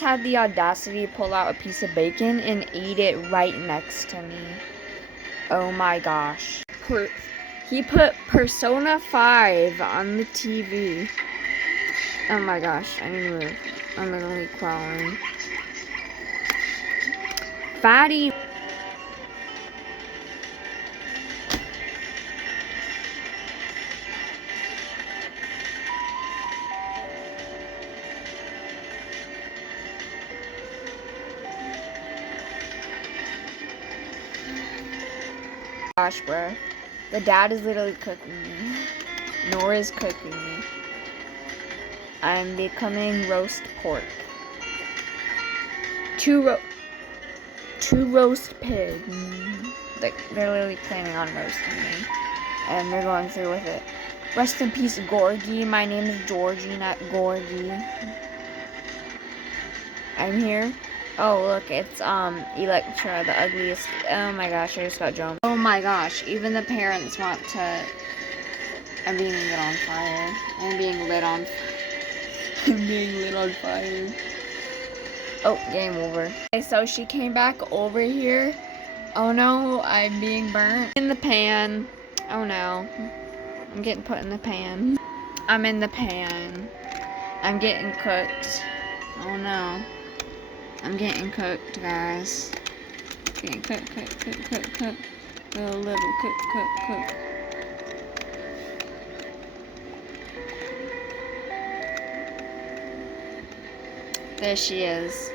just had the audacity to pull out a piece of bacon and eat it right next to me. Oh my gosh. He put Persona 5 on the TV. Oh my gosh, I need to move. I'm literally crawling. Fatty. Gosh, bro. The dad is literally cooking me. Nora's cooking me. I'm becoming roast pork. Two roast pig. Like, they're literally planning on roasting me. And they're going through with it. Rest in peace, Georgie. My name is Georgie, not Gorgie. I'm here. Oh, look, it's, Electra, the ugliest. Oh my gosh, I just got jumped. Oh my gosh, even the parents want to. I'm being lit on fire. I'm being lit on fire. Oh, game over. Okay, so she came back over here. Oh no, I'm being burnt. In the pan. Oh no. I'm getting put in the pan. I'm in the pan. I'm getting cooked. Oh no. I'm getting cooked, guys. Getting cooked. A little cook. There she is.